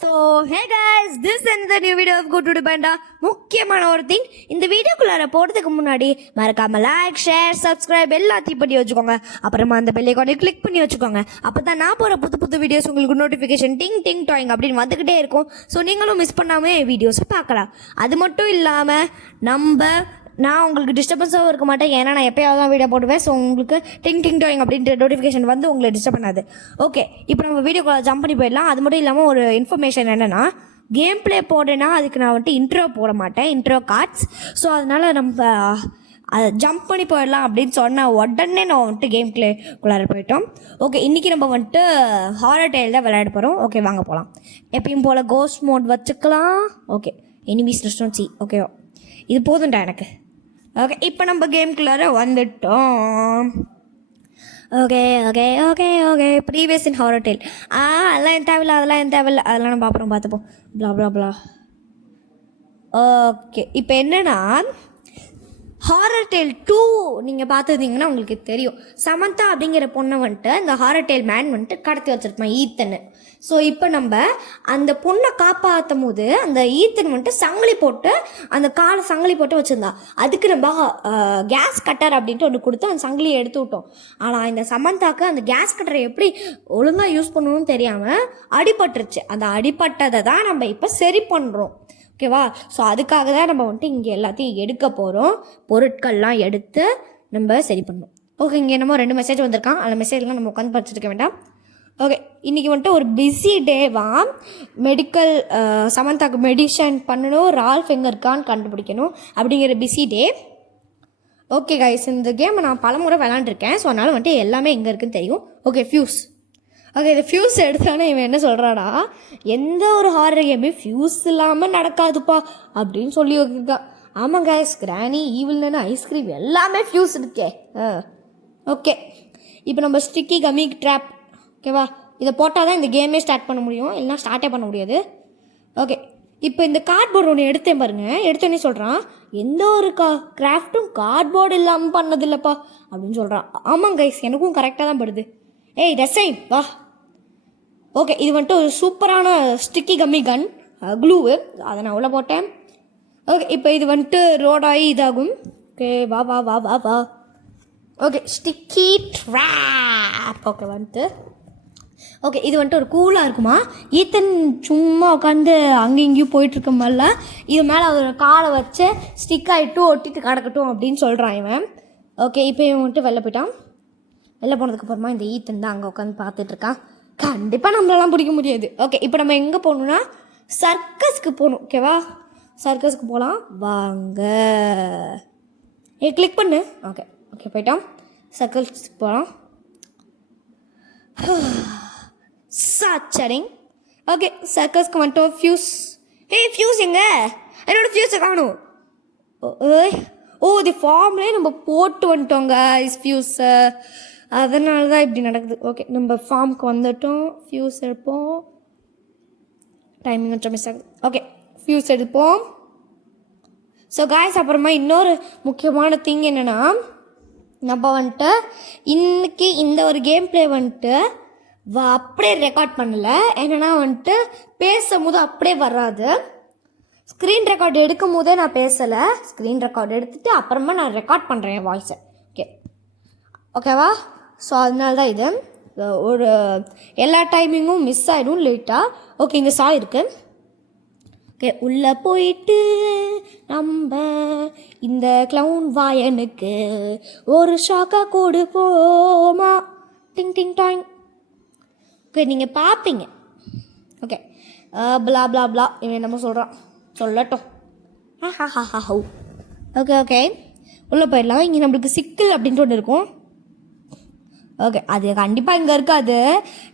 So hey guys, this is the new video of Go to Panda. முக்கியமான ஒரு thing, இந்த வீடியோக்குள்ளார போகிறதுக்கு முன்னாடி மறக்காமல் லைக், ஷேர், சப்ஸ்கிரைப் எல்லாத்தையும் பண்ணி வச்சுக்கோங்க. அப்புறமா அந்த பெல் ஐகானை கிளிக் பண்ணி வச்சுக்கோங்க. அப்போ தான் நான் போகிற புது புது வீடியோஸ் உங்களுக்கு நோட்டிஃபிகேஷன் டிங் டிங் டாயிங் அப்படின்னு வந்துக்கிட்டே இருக்கும். ஸோ நீங்களும் மிஸ் பண்ணாமல் வீடியோஸை பார்க்கலாம். அது மட்டும் இல்லாமல் நான் உங்களுக்கு டிஸ்டர்பன்ஸாகவும் இருக்க மாட்டேன், ஏன்னா நான் எப்போயாவது தான் வீடியோ போடுவேன். ஸோ உங்களுக்கு டிங் டிங் டாயிங் அப்படின்ற நோட்டிஃபிகேஷன் வந்து உங்களை டிஸ்டர்ப் பண்ணாது. ஓகே, இப்போ நம்ம வீடியோக்குள்ள ஜம்ப் பண்ணி போயிடலாம். அது மட்டும் இல்லாமல் ஒரு இன்ஃபர்மேஷன் என்னென்னா, கேம் பிளே போடேன்னா அதுக்கு நான் வந்துட்டு இன்ட்ரோ போட மாட்டேன், இன்ட்ரோ கார்ட்ஸ். ஸோ அதனால் நம்ம அதை ஜம்ப் பண்ணி போயிடலாம் அப்படின்னு சொன்னால் உடனே நான் வந்துட்டு கேம் பிளேக்குள்ளார போயிட்டோம். ஓகே, இன்றைக்கி நம்ம வந்துட்டு ஹாரர் டேல் தான் விளையாட போகிறோம். ஓகே, வாங்க போகலாம். எப்பயும் போல் கோஸ்ட் மோட் வச்சுக்கலாம். ஓகே, எனிமீஸ் ரெஸ்டாரண்ட் சி. ஓகே, இது போதும்டா எனக்கு. ஓகே, இப்போ நம்ம கேம்குள்ளார வந்துட்டோம். Okay okay okay okay previous in horror tale. அதெல்லாம் என் தேவையில்ல, அதெல்லாம் நம்ம அப்புறம் பார்த்துப்போம். ப்ளா ப்ளா ப்ளா. ஓகே, இப்போ என்னென்னா ஹாரர் டேல் 2 நீங்கள் பார்த்துருந்தீங்கன்னா உங்களுக்கு தெரியும். சமந்தா அப்படிங்கிற பொண்ணை வந்துட்டு இந்த ஹாரர் டேல் மேன் வந்துட்டு கடத்தி வச்சுருப்பான், ஈத்தன். ஸோ இப்போ நம்ம அந்த பொண்ணை காப்பாற்றும் போது அந்த ஈத்தன் வந்துட்டு சங்கிலி போட்டு, அந்த காலை சங்கிலி போட்டு வச்சுருந்தா. அதுக்கு நம்ம கேஸ் கட்டர் அப்படின்ட்டு ஒன்று கொடுத்து அந்த சங்கிலியை எடுத்து விட்டோம். ஆனால் இந்த சமந்தாவுக்கு அந்த கேஸ் கட்டரை எப்படி ஒழுங்காக யூஸ் பண்ணணும்னு தெரியாமல் அடிபட்டுருச்சு. அந்த அடிபட்டதை தான் நம்ம இப்போ சரி பண்ணுறோம். ஓகேவா? ஸோ அதுக்காக தான் நம்ம வந்துட்டு இங்கே எல்லாத்தையும் எடுக்க போகிறோம். பொருட்கள்லாம் எடுத்து நம்ம சரி பண்ணணும். ஓகே, இங்கே என்னமோ 2 மெசேஜ் வந்திருக்கான். அந்த மெசேஜ்லாம் நம்ம உட்காந்து படிச்சுருக்க வேண்டாம். ஓகே, இன்றைக்கி வந்துட்டு ஒரு பிஸி டேவா. மெடிக்கல் சமந்தாக்கு மெடிஷன் பண்ணணும், ரால்ஃப் எங்கே இருக்கான்னு கண்டுபிடிக்கணும் அப்படிங்கிற பிஸி டே. ஓகே கைஸ், இந்த கேமை நான் பலமுறை விளாண்டுருக்கேன். ஸோ அதனால் வந்துட்டு எல்லாமே எங்கே இருக்குன்னு தெரியும். Okay, fuse. ஓகே, இந்த ஃபியூஸ் எடுத்தானே இவன் என்ன சொல்கிறாடா, எந்த ஒரு ஹாரர் கேமே ஃபியூஸ் இல்லாமல் நடக்காதுப்பா அப்படின்னு சொல்லி வச்சுருக்கான். ஆமாம் கைஸ், கிராணி, ஈவில்னு, ஐஸ்கிரீம் எல்லாமே ஃபியூஸ் இருக்கே. ஓகே, இப்போ நம்ம ஸ்டிக்கி கம்மி ட்ராப். ஓகேவா? இதை போட்டால் தான் இந்த கேமே ஸ்டார்ட் பண்ண முடியும், இல்லைனா ஸ்டார்ட்டே பண்ண முடியாது. ஓகே, இப்போ இந்த கார்ட்போர்டு ஒன்று எடுத்தேன் பாருங்கள். எடுத்தோன்னே சொல்கிறான், எந்த ஒரு கிராஃப்ட்டும் கார்ட்போர்டு இல்லாமல் பண்ணதில்லைப்பா அப்படின்னு சொல்கிறான். ஆமாம் கைஸ், எனக்கும் கரெக்டாக தான் படுது. ஏய் ரசைன் வா. ஓகே, இது வந்துட்டு ஒரு சூப்பரான ஸ்டிக்கி கம்மி கன் க்ளூவு, அதை நான் உள்ள போட்டேன். ஓகே, இப்போ இது வந்துட்டு ரோடாகி இதாகும். ஓகே, வா வா வா வா வா. Okay, sticky drop. ஓகே வந்துட்டு ஓகே, இது வந்துட்டு ஒரு கூலாக இருக்குமா. ஈத்தன் சும்மா உட்காந்து அங்கேயும் இங்கேயும் போயிட்டுருக்க மாதிரில இது மேலே ஒரு காலை வச்சு ஸ்டிக் ஆகிட்டு ஒட்டிட்டு கிடக்கட்டும் அப்படின்னு சொல்கிறான் இவன். ஓகே, இப்போ இவன் வந்துட்டு வெளில போயிட்டான். வெளில போனதுக்கப்புறமா இந்த ஈத்தன் தான் அங்கே உட்காந்து பார்த்துட்ருக்கான். கண்டிப்பாக நம்மளெல்லாம் பிடிக்க முடியாது. ஓகே, இப்போ நம்ம எங்கே போகணுன்னா சர்க்கஸ்க்கு போகணும். ஓகேவா? சர்க்கஸ்க்கு போகலாம் வாங்க. கிளிக் பண்ணு. ஓகே ஓகே போயிட்டோம். சர்க்கஸ்க்கு போகலாம். சாச்சரிங். ஓகே, சர்க்கஸ்க்கு வந்துட்டோம். ஃபியூஸ். ஃபியூஸ் எங்க? என்னோட ஃபியூஸை காணும். இது ஃபார்ம்லேயே நம்ம போட்டு வந்துட்டோங்க ஃபியூஸை, அதனால தான் இப்படி நடக்குது. ஓகே, நம்ம ஃபார்முக்கு வந்துட்டோம். ஃபியூஸ் எடுப்போம். டைமிங் கொஞ்சம் மிஸ் ஆகுது. ஓகே, ஃபியூஸ் எடுப்போம். ஸோ காய்ஸ், அப்புறமா இன்னொரு முக்கியமான திங் என்னென்னா, நம்ம வந்துட்டு இன்றைக்கி இந்த ஒரு கேம் பிளே வந்துட்டு அப்படியே ரெக்கார்ட் பண்ணலை. என்னென்னா வந்துட்டு பேசும்போது அப்படியே வராது. ஸ்க்ரீன் ரெக்கார்டு எடுக்கும் போதே நான் பேசலை. ஸ்க்ரீன் ரெக்கார்டு எடுத்துகிட்டு அப்புறமா நான் ரெக்கார்ட் பண்ணுறேன் என் வாய்ஸை. ஓகேவா? ஸோ அதனால தான் இது ஒரு எல்லா டைமிங்கும் மிஸ் ஆகிடும் லேட்டாக. ஓகே, இங்கே சா இருக்குது. ஓகே, உள்ளே போயிட்டு நம்ம இந்த க்ளவுன் வாயனுக்கு ஒரு ஷாக்காக கொடுப்போமா. டிங் டிங் டாங். ஓகே, நீங்கள் பார்ப்பீங்க. ஓகே, ப்ளா ப்ளா ப்ளா. இவன் என்னமோ சொல்கிறான், சொல்லட்டும். ஓகே ஓகே, உள்ளே போயிடலாம். இங்கே நம்மளுக்கு சிக்கல் அப்படின்ட்டு ஒன்று இருக்கும். ஓகே, அது கண்டிப்பாக இங்கே இருக்காது,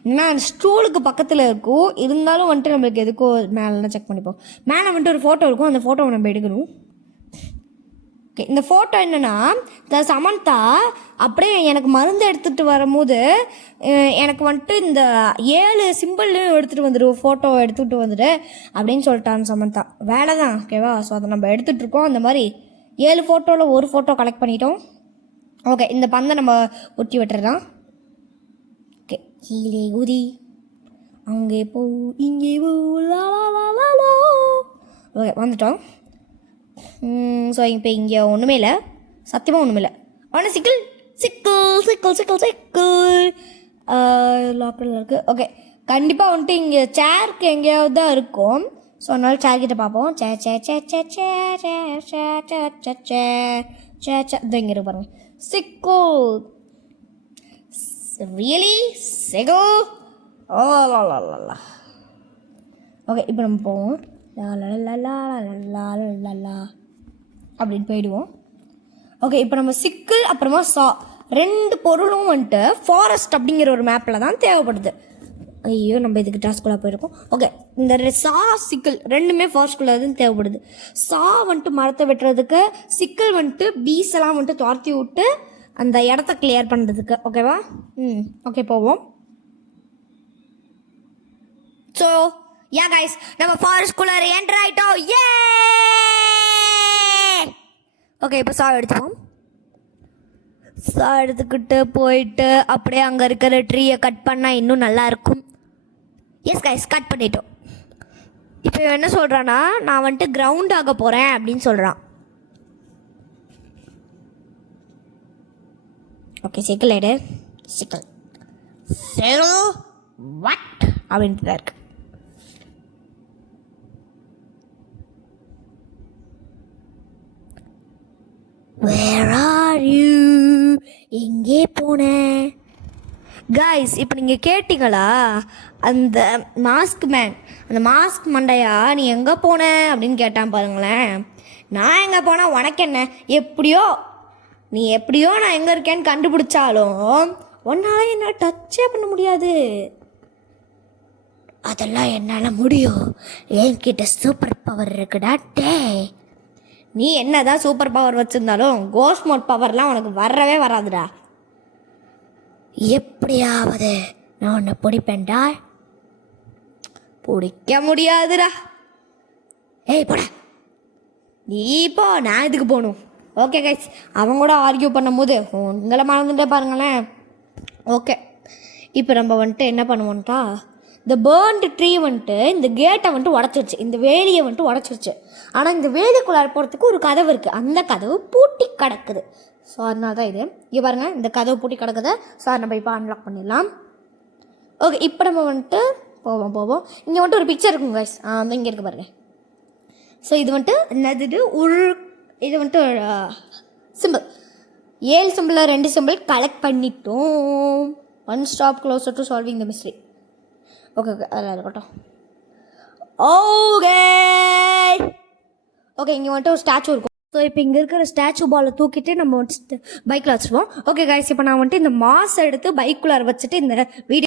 ஏன்னா ஸ்டூலுக்கு பக்கத்தில் இருக்கும். இருந்தாலும் வந்துட்டு நம்மளுக்கு எதுக்கோ மேலாம் செக் பண்ணிப்போம். மேலே வந்துட்டு ஒரு ஃபோட்டோ இருக்கும், அந்த ஃபோட்டோவை நம்ம எடுக்கணும். ஓகே, இந்த ஃபோட்டோ என்னென்னா, சமந்தா அப்படியே எனக்கு மருந்து எடுத்துகிட்டு வரும்போது எனக்கு வந்துட்டு இந்த 7 சிம்பிள்லையும் எடுத்துகிட்டு வந்துடு, ஃபோட்டோ எடுத்துகிட்டு வந்துடு அப்படின்னு சொல்லிட்டான் சமந்தா. வேலை தான். ஓகேவா? ஸோ அதை நம்ம எடுத்துகிட்ருக்கோம். அந்த மாதிரி 7 ஃபோட்டோவில் ஒரு ஃபோட்டோ கலெக்ட் பண்ணிட்டோம். ஓகே, இந்த பந்தை நம்ம ஒட்டி விட்டுறலாம். ஓகே, கீழே குதி. அங்கே போ இங்கே போ லா லா லா லா. ஓகே வந்துட்டோம். ஸோ இப்போ இங்கே ஒன்றுமே இல்லை, சத்தியமாக ஒன்றுமே இல்லை. ஆனால் சிக்கல் சிக்கல் சிக்கல் சிக்கல் சிக்கல் லாக்கரில் இருக்குது. ஓகே கண்டிப்பாக வந்துட்டு இங்கே சேருக்கு எங்கேயாவது தான் இருக்கும். ஸோ அதனால சேர் கிட்ட பார்ப்போம். சே சே சே சே சே சே சே சே சே சே சே சே இதோ இங்கே இருக்கு பாருங்க. சிக்கல் ரியலி சிக்கல். ஓகே இப்போ நம்ம போவோம். அப்படின்னு போயிடுவோம். ஓகே இப்போ நம்ம சிக்கல் அப்புறமா ரெண்டு பொருளும் வந்துட்டு ஃபாரஸ்ட் அப்படிங்கிற ஒரு மேப்பில் தான் தேவைப்படுது. ஐயோ நம்ம இதுக்கு டாஸ்க்குள்ளே போயிருக்கோம். ஓகே இந்த சிக்கல் ரெண்டுமே ஃபாரஸ்ட்குள்ளே தான் தேவைப்படுது. வந்துட்டு மரத்தை வெட்டுறதுக்கு, சிக்கல் வந்துட்டு பீஸ் எல்லாம் வந்துட்டு துரத்தி விட்டு அந்த இடத்த கிளியர் பண்ணுறதுக்கு. ஓகேவா? ஓகே போவோம். ஸோ யா கைஸ் நம்ம ஃபாரஸ்ட்குள்ளே என்டர் ஆகிட்டோம். ஏ ஓகே இப்போ எடுத்துப்போம். எடுத்துக்கிட்டு போயிட்டு அப்படியே அங்கே இருக்கிற ட்ரீயை கட் பண்ணால் இன்னும் நல்லாயிருக்கும். எஸ் கைஸ் கட் பண்ணிட்டோம். இப்போ என்ன சொல்கிறான்னா நான் வந்துட்டு கிரவுண்ட் ஆக போகிறேன் அப்படின்னு சொல்கிறான். ஓகே சிக்கல் எடு சிக்கல் வாட் அப்படின்ட்டு தான் இருக்கு. Where are you? எங்கே போனேன் கைஸ்? இப்போ நீங்கள் கேட்டீங்களா அந்த மாஸ்க் மண்டையா நீ எங்கே போன அப்படின்னு கேட்டான் பாருங்களேன். நான் எங்கே போனால் உனக்கு என்ன? நீ எப்படியோ நான் எங்கே இருக்கேன்னு கண்டுபிடிச்சாலும் உன்னால் என்ன டச்சே பண்ண முடியாது. அதெல்லாம் என்னால் முடியும். என்கிட்ட சூப்பர் பவர் இருக்குடா. நீ என்னதான் சூப்பர் பவர் வச்சுருந்தாலும் கோஸ்ட் மோட் பவர்லாம் உனக்கு வரவே வராதுடா. எப்படியாவது நான் உன்னை பிடிப்பேன்டா. பிடிக்க முடியாதுடா. ஏய் போட நீ போ, நான் இதுக்கு போகணும். ஓகே கைஸ் அவங்க கூட ஆர்கியூ பண்ணும்போது உங்களை மறந்துட்டே பாருங்களேன். ஓகே இப்போ நம்ம வந்துட்டு என்ன பண்ணுவோன்ட்டா, இந்த பேர்ன்டு ட்ரீ வந்துட்டு இந்த கேட்டை வந்துட்டு உடச்சிருச்சு, இந்த வேலியை வந்துட்டு உடச்சிருச்சு. ஆனால் இந்த வேலிக்குள்ளார போகிறதுக்கு ஒரு கதவு இருக்குது, அந்த கதவு பூட்டி கிடக்குது. ஸோ அதனால தான் இது இங்கே பாருங்கள், இந்த கதவு பூட்டி கிடக்குது. ஸோ அதை நம்ம இப்போ அன்லாக் பண்ணிடலாம். ஓகே இப்போ நம்ம வந்துட்டு போவோம். இங்கே வந்துட்டு ஒரு பிக்சர் இருக்குங்க கைஸ், வந்து இங்கே இருக்குது பாருங்கள். ஸோ இது வந்துட்டு என்னது, இது வந்துட்டு சிம்பிள் 7 சிம்பிளில் 2 சிம்பிள் கலெக்ட் பண்ணிட்டோம். 1 stop closer to solving the mystery. Okay அதெல்லாம் இருக்கட்டும். ஓகே இங்கே வந்துட்டு ஒரு ஸ்டாச்சு இருக்கும். ஸோ இப்போ இங்கே இருக்கிற ஸ்டாச்சு பாலை தூக்கிட்டு நம்ம வந்துட்டு பைக்கில் வச்சுருவோம். ஓகே கைஸ் இப்போ நான் வந்துட்டு இந்த மாஸ் எடுத்து பைக்குள்ளார வச்சுட்டு இந்த வீடியோ